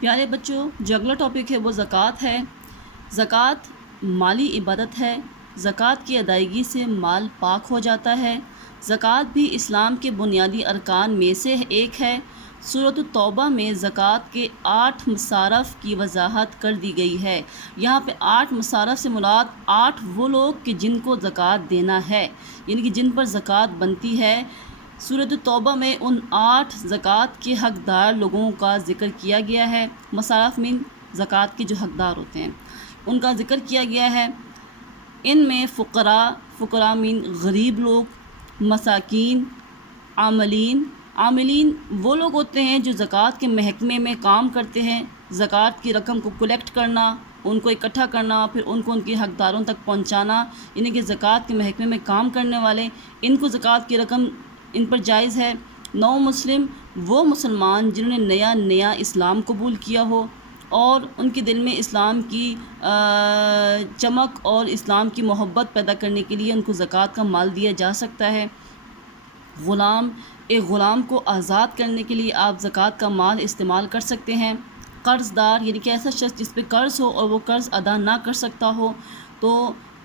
پیارے بچوں، جو اگلا ٹاپک ہے وہ زکوٰۃ ہے۔ زکوٰۃ مالی عبادت ہے۔ زکوٰۃ کی ادائیگی سے مال پاک ہو جاتا ہے۔ زکوٰۃ بھی اسلام کے بنیادی ارکان میں سے ایک ہے۔ سورۃ التوبہ میں زکوٰۃ کے 8 مصارف کی وضاحت کر دی گئی ہے۔ یہاں پہ 8 مصارف سے مراد 8 وہ لوگ کہ جن کو زکوٰۃ دینا ہے، یعنی کہ جن پر زکوٰۃ بنتی ہے۔ سورۃ التوبہ میں ان 8 زکوٰۃ کے حقدار لوگوں کا ذکر کیا گیا ہے۔ مصارف میں زکوٰۃ کے جو حقدار ہوتے ہیں ان کا ذکر کیا گیا ہے۔ ان میں فقراء مین غریب لوگ، مساکین، عاملین وہ لوگ ہوتے ہیں جو زکوٰۃ کے محکمے میں کام کرتے ہیں۔ زکوٰۃ کی رقم کو کلیکٹ کرنا، ان کو اکٹھا کرنا، پھر ان کو ان کے حقداروں تک پہنچانا، یعنی کہ زکوٰۃ کے محکمے میں کام کرنے والے، ان کو زکوٰۃ کی رقم ان پر جائز ہے۔ نو مسلم وہ مسلمان جنہوں نے نیا اسلام قبول کیا ہو اور ان کے دل میں اسلام کی چمک اور اسلام کی محبت پیدا کرنے کے لیے ان کو زکوٰۃ کا مال دیا جا سکتا ہے۔ ایک غلام کو آزاد کرنے کے لیے آپ زکوٰۃ کا مال استعمال کر سکتے ہیں۔ قرض دار یعنی کہ ایسا شخص جس پہ قرض ہو اور وہ قرض ادا نہ کر سکتا ہو تو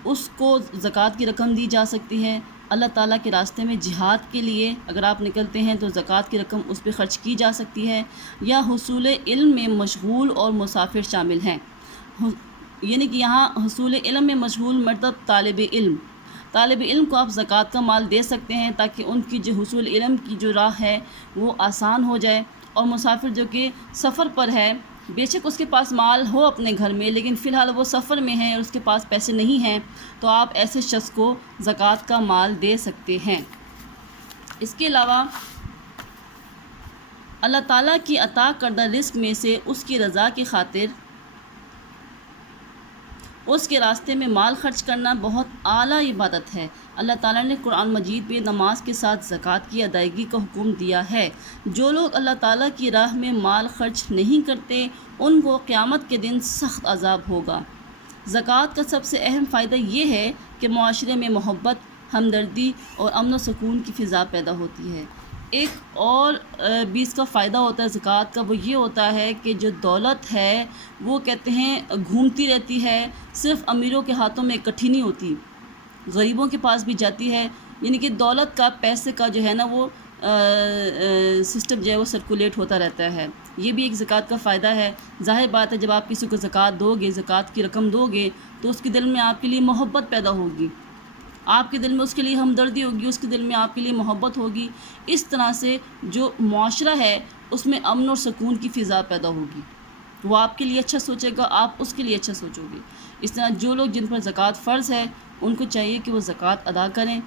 اس کو زکوٰۃ کی رقم دی جا سکتی ہے۔ اللہ تعالیٰ کے راستے میں جہاد کے لیے اگر آپ نکلتے ہیں تو زکوٰۃ کی رقم اس پہ خرچ کی جا سکتی ہے۔ یا حصول علم میں مشغول اور مسافر شامل ہیں، یعنی کہ یہاں حصول علم میں مشغول مطلب طالب علم کو آپ زکوٰۃ کا مال دے سکتے ہیں تاکہ ان کی جو حصول علم کی جو راہ ہے وہ آسان ہو جائے۔ اور مسافر جو کہ سفر پر ہے، بے شک اس کے پاس مال ہو اپنے گھر میں لیکن فی الحال وہ سفر میں ہے اور اس کے پاس پیسے نہیں ہیں، تو آپ ایسے شخص کو زکوٰۃ کا مال دے سکتے ہیں۔ اس کے علاوہ اللہ تعالیٰ کی عطا کردہ رزق میں سے اس کی رضا کی خاطر اس کے راستے میں مال خرچ کرنا بہت اعلیٰ عبادت ہے۔ اللہ تعالیٰ نے قرآن مجید میں نماز کے ساتھ زکوٰۃ کی ادائیگی کا حکم دیا ہے۔ جو لوگ اللہ تعالیٰ کی راہ میں مال خرچ نہیں کرتے ان کو قیامت کے دن سخت عذاب ہوگا۔ زکوٰۃ کا سب سے اہم فائدہ یہ ہے کہ معاشرے میں محبت، ہمدردی اور امن و سکون کی فضا پیدا ہوتی ہے۔ ایک اور بھی اس کا فائدہ ہوتا ہے زکوٰۃ کا، وہ یہ ہوتا ہے کہ جو دولت ہے وہ کہتے ہیں گھومتی رہتی ہے، صرف امیروں کے ہاتھوں میں اکٹھی نہیں ہوتی، غریبوں کے پاس بھی جاتی ہے، یعنی کہ دولت کا، پیسے کا جو ہے نا وہ سسٹم جو ہے وہ سرکولیٹ ہوتا رہتا ہے۔ یہ بھی ایک زکوٰۃ کا فائدہ ہے۔ ظاہر بات ہے جب آپ کسی کو زکوٰۃ دو گے، زکوٰۃ کی رقم دو گے تو اس کے دل میں آپ کے لیے محبت پیدا ہوگی، آپ کے دل میں اس کے لیے ہمدردی ہوگی، اس کے دل میں آپ کے لیے محبت ہوگی۔ اس طرح سے جو معاشرہ ہے اس میں امن اور سکون کی فضا پیدا ہوگی، وہ آپ کے لیے اچھا سوچے گا، آپ اس کے لیے اچھا سوچو گے۔ اس طرح جو لوگ جن پر زکوٰۃ فرض ہے ان کو چاہیے کہ وہ زکوٰۃ ادا کریں۔